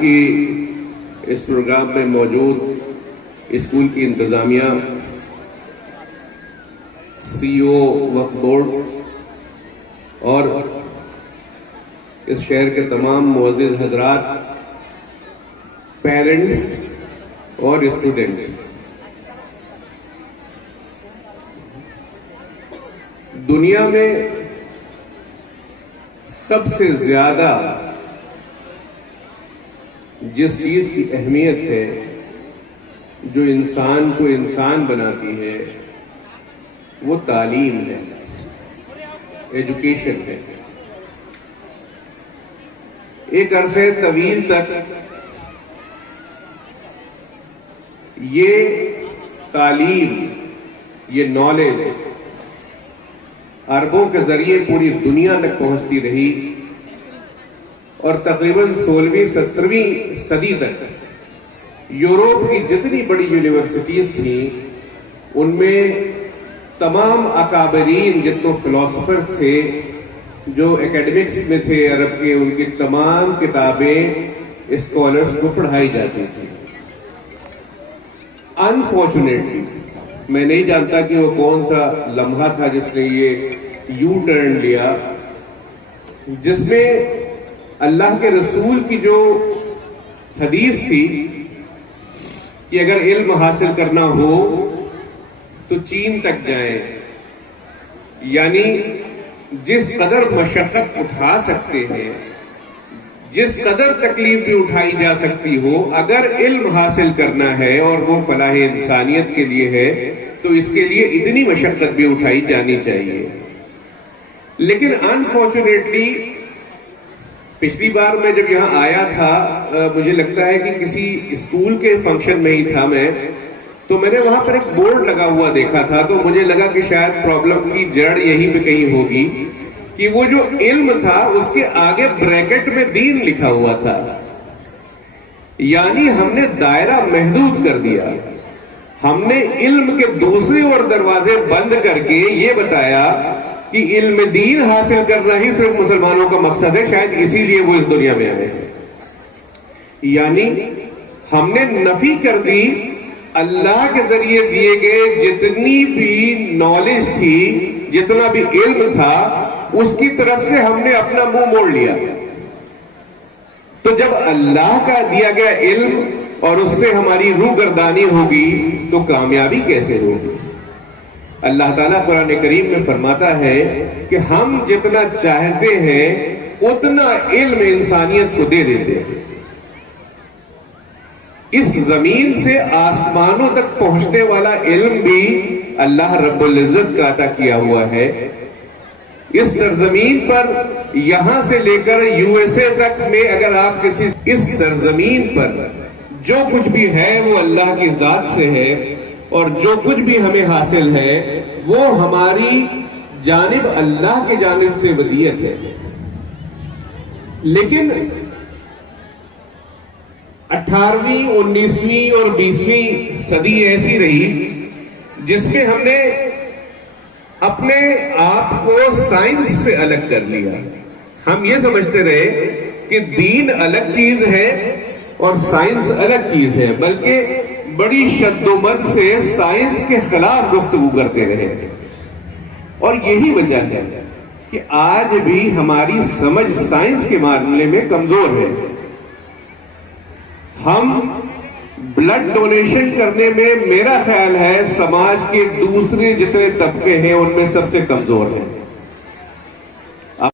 کی اس پروگرام میں موجود اسکول کی انتظامیہ، سی او وقف بورڈ اور اس شہر کے تمام معزز حضرات، پیرنٹس اور اسٹوڈنٹس، دنیا میں سب سے زیادہ جس چیز کی اہمیت ہے جو انسان کو انسان بناتی ہے وہ تعلیم ہے، ایجوکیشن ہے۔ ایک عرصے طویل تک یہ تعلیم، یہ نالج عربوں کے ذریعے پوری دنیا تک پہنچتی رہی، اور تقریباً 16ویں 17ویں صدی تک یورپ کی جتنی بڑی یونیورسٹیز تھیں ان میں تمام اکابرین جتنے فلاسفر تھے جو اکیڈمکس میں تھے عرب کے، ان کی تمام کتابیں اسکالرز کو پڑھائی جاتی تھی۔ انفارچونیٹلی میں نہیں جانتا کہ وہ کون سا لمحہ تھا جس نے یہ یو ٹرن لیا، جس میں اللہ کے رسول کی جو حدیث تھی کہ اگر علم حاصل کرنا ہو تو چین تک جائیں، یعنی جس قدر مشقت اٹھا سکتے ہیں، جس قدر تکلیف بھی اٹھائی جا سکتی ہو، اگر علم حاصل کرنا ہے اور وہ فلاح انسانیت کے لیے ہے تو اس کے لیے اتنی مشقت بھی اٹھائی جانی چاہیے۔ لیکن انفارچونیٹلی پچھلی بار میں جب یہاں آیا تھا، مجھے لگتا ہے کہ کسی اسکول کے فنکشن میں ہی تھا میں، تو میں نے وہاں پر ایک بورڈ لگا ہوا دیکھا تھا، تو مجھے لگا کہ شاید پرابلم کی جڑ یہیں پہ کہیں ہوگی کہ وہ جو علم تھا اس کے آگے بریکٹ میں دین لکھا ہوا تھا، یعنی ہم نے دائرہ محدود کر دیا۔ ہم نے علم کے دوسرے اور دروازے بند کر کے یہ بتایا کہ علم دین حاصل کرنا ہی صرف مسلمانوں کا مقصد ہے، شاید اسی لیے وہ اس دنیا میں آئے ہیں۔ یعنی ہم نے نفی کر دی اللہ کے ذریعے دیے گئے جتنی بھی نالج تھی، جتنا بھی علم تھا، اس کی طرف سے ہم نے اپنا منہ موڑ لیا۔ تو جب اللہ کا دیا گیا علم اور اس سے ہماری روح گردانی ہوگی تو کامیابی کیسے ہوگی؟ اللہ تعالیٰ قرآن کریم میں فرماتا ہے کہ ہم جتنا چاہتے ہیں اتنا علم انسانیت کو دے دیتے ہیں۔ اس زمین سے آسمانوں تک پہنچنے والا علم بھی اللہ رب العزت کا عطا کیا ہوا ہے۔ اس سرزمین پر یہاں سے لے کر یو ایس اے تک میں اگر آپ کسی اس سرزمین پر جو کچھ بھی ہے وہ اللہ کی ذات سے ہے، اور جو کچھ بھی ہمیں حاصل ہے وہ ہماری جانب اللہ کی جانب سے ودیعت ہے۔ لیکن 18ویں 19ویں اور 20ویں صدی ایسی رہی جس میں ہم نے اپنے آپ کو سائنس سے الگ کر لیا۔ ہم یہ سمجھتے رہے کہ دین الگ چیز ہے اور سائنس الگ چیز ہے، بلکہ بڑی شد و مد سے سائنس کے خلاف گفتگو کرتے رہے، اور یہی وجہ ہے کہ آج بھی ہماری سمجھ سائنس کے معاملے میں کمزور ہے۔ ہم بلڈ ڈونیشن کرنے میں میرا خیال ہے سماج کے دوسرے جتنے طبقے ہیں ان میں سب سے کمزور ہیں۔